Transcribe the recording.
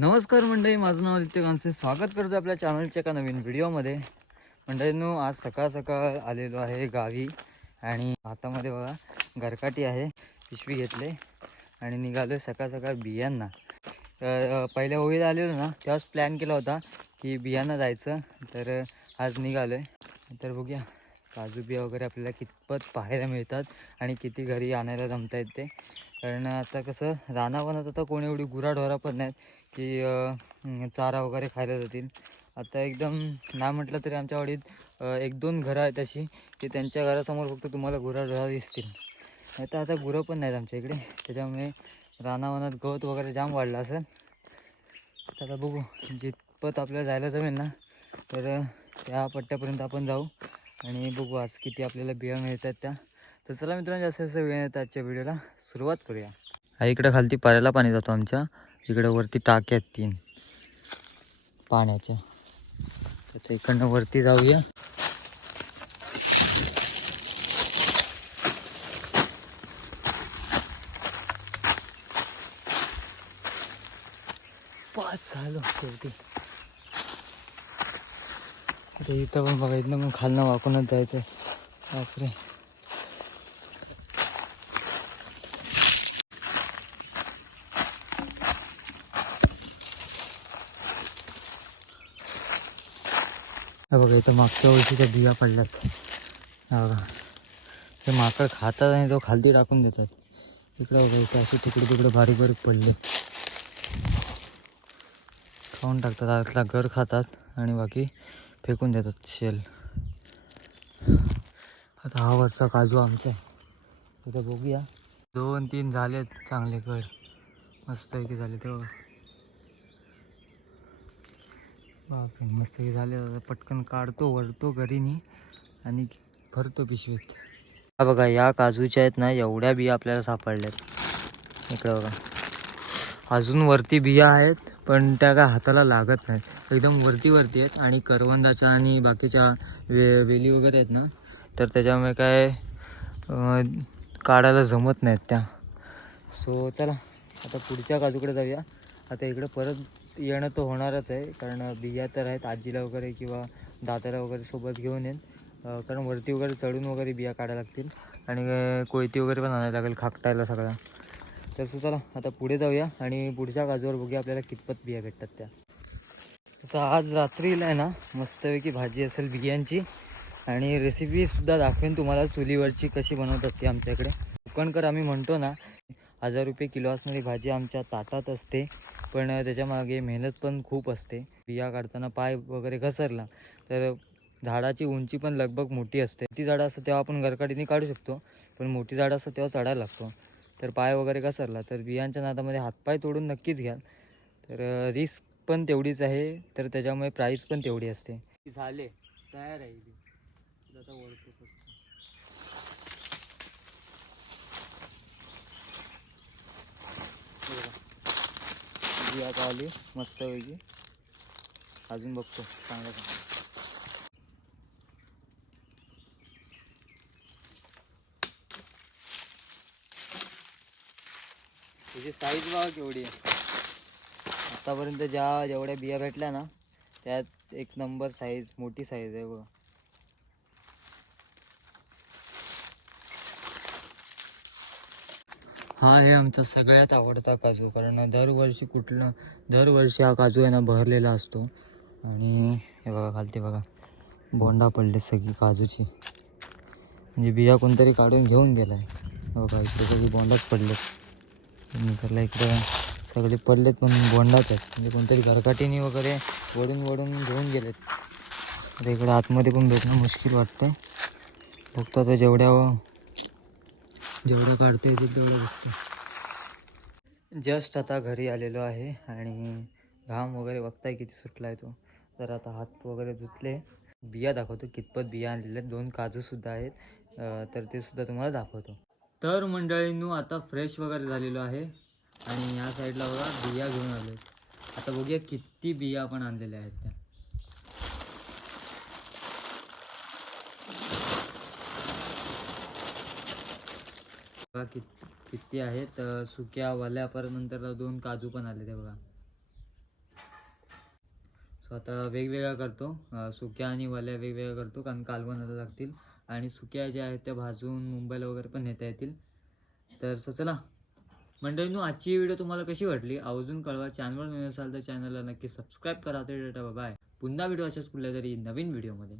नमस्कार मंडळी माझं नाव आदित्य कांसे स्वागत करतो आपल्या चॅनलच्या एका नवीन व्हिडिओमध्ये मंडळींनो आज सकाळ सकाळ आलेलो आहे गावी आणि हातामध्ये बघा गरकाटी आहे पिशवी घेतले आणि निघालो सकाळ सकाळ बियांना. तर पहिल्या होळीला आलेलो ना तेव्हाच प्लॅन केला होता की बियांना जायचं. तर आज निघालो आहे तर बघूया काजू बिया वगैरे आपल्याला कितपत पाहायला मिळतात आणि किती घरी आणायला जमता येते ते. कारण आता कसं रानावनात आता कोणी एवढी गुराढोरा पण नाहीत. की चारा वगैरे खायला जातील. आता एकदम नाही म्हटलं तरी आमच्या वाडीत एक दोन घरं आहेत अशी की त्यांच्या घरासमोर फक्त तुम्हाला गुराढोरा दिसतील. नाही तर आता गुरं पण नाहीत आमच्या इकडे. त्याच्यामुळे रानावनात गवत वगैरे जाम वाढला असेल. तर आता बघू जितपत आपल्याला जायला जमेल ना तर त्या पट्ट्यापर्यंत आपण जाऊ आणि बघू आज किती आपल्याला बिया मिळतात त्या. तर चला मित्रांनो जास्त जास्त वेळ येतात आजच्या व्हिडिओला. सुरुवात करूया. हा इकडे खालती पाऱ्याला पाणी जातो आमच्या. इकडं वरती टाक्या आहेत तीन. पाण्याच्या. तर ते इकडनं वरती जाऊया. पाच झालो शेवटी. आता इथं पण बघायचं ना मग खालनं वाकूनच जायचं बापरे. बघा इथं मागच्या वर्षीच्या बिया पडल्यात. बघा. ते माकड खातात आणि तो खालती टाकून देतात. इकडं बघा इथं असे तिकडे तिकडे बारीक बारीक पडले. खाऊन टाकतात आतला घर खातात आणि बाकी फेकून देतात शेल. आता हा वरचा काजू आमचा आहे. इथं बघूया. दोन तीन झालेत चांगले गड मस्त की झाले तेव्हा बापरे मस्त झाले. पटकन काढतो वरतो घरीनी आणि भरतो पिशवीत. हा बघा या काजूच्या आहेत ना एवढ्या बिया आपल्याला सापडल्यात. इकडं बघा. अजून वरती बिया आहेत पण त्या काय हाताला लागत नाहीत. एकदम वरती वरती आहेत आणि करवंदाच्या आणि बाकीच्या वे वेली वगैरे आहेत ना तर त्याच्यामुळे काय काढायला जमत नाहीत त्या. सो चला आता पुढच्या काजूकडे जाऊया. आता इकडे परत येणं तर होणारच आहे. कारण बिया तर आहेत आजीला वगैरे किंवा दाताला वगैरे सोबत घेऊन येईन. कारण वरती वगैरे चढून वगैरे बिया काढायला लागतील. आणि कोयती वगैरे पण आणायला लागेल खाकटायला सगळ्या. तसं चला आता पुढे जाऊया आणि पुढच्या काजूवर बघूया आपल्याला कितपत बिया भेटतात त्या. आता आज रात्रीला आहे ना मस्तपैकी भाजी असेल बियांची. आणि रेसिपीसुद्धा दाखवेन तुम्हाला चुलीवरची कशी बनवतात ती आमच्या इकडे कोकणकर आम्ही म्हणतो ना हजार रुपये किलो असणारी भाजी आमच्या ताटात असते. पण त्याच्यामागे मेहनत पण खूप असते. बिया काढताना पाय वगैरे घसरला तर झाडाची उंची पण लगभग मोठी असते. ती झाडं असतं तेव्हा आपण गरकाडीने काढू शकतो. पण मोठी झाडं असतं तेव्हा चढायला लागतो. तर पाय वगैरे घसरला तर बियांच्या नादामध्ये हातपाय तोडून नक्कीच घ्याल. तर रिस्क पण तेवढीच आहे. तर त्याच्यामुळे प्राईस पण तेवढी असते. झाले. तयार आहे. आता ओळखतो फक्त. हे बघा. जी आता आली मस्त पैकी अजून बघतो चांगलं चांगलं त्याची साईज बघा केवढी आहे. आतापर्यंत ज्या जेवढ्या बिया भेटल्या ना त्यात एक नंबर साईज मोठी साईज आहे बघा. हा हे आमचा सगळ्यात आवडता काजू कारण दरवर्षी कुठलं दरवर्षी हा काजू आहे ना असतो. आणि हे बघा खालती बघा बोंडा पडले सगळी काजूची. म्हणजे बिया कोणतरी काढून घेऊन गेलाय. आहे बघा इकडे सगळी बोंडाच पडलेत. नंतरला इकडे सगळे पडलेत पण बोंडाच आहेत. म्हणजे कोणतरी घरकाटीने वगैरे वडून वडून घेऊन गेलेत. तर इकडे आतमध्ये पण भेटणं मुश्किल वाटतं बघतो आता जेवढ्या जेवढं काढता येतील तेवढं बघतो जस्ट आता घरी आलेलो आहे आणि घाम वगैरे बघताय किती सुटला आहे तो. तर आता हात वगैरे धुतले. बिया दाखवतो कितपत बिया आणलेल्या आहेत. दोन काजूसुद्धा आहेत. तर ते सुद्धा तुम्हाला दाखवतो. तर मंडळींनू आता फ्रेश वगैरे झालेलो आहे. आणि या साईडला बघा बिया घेऊन आलो आता बघूया किती बिया आपण आणलेल्या आहेत त्या. बघा कित किती आहेत. सुक्या वाल्या परत नंतर दोन काजू पण आले ते बघा. सो आता वेगवेगळ्या करतो. सुक्या आणि वल्या वेगवेगळ्या करतो कारण कालवणाला लागतील. आणि सुक्या ज्या आहेत त्या भाजून मुंबईला वगैरे पण नेता येतील. तर सो चला. मंडळींनो आजची व्हिडिओ तुम्हाला कशी वाटली? आवर्जून कळवा. चॅनलवर नवीन असाल तर चॅनलला नक्की सबस्क्राईब करा. तर बाय पुन्हा व्हिडिओ अशाच कुठल्या तरी नवीन व्हिडिओमध्ये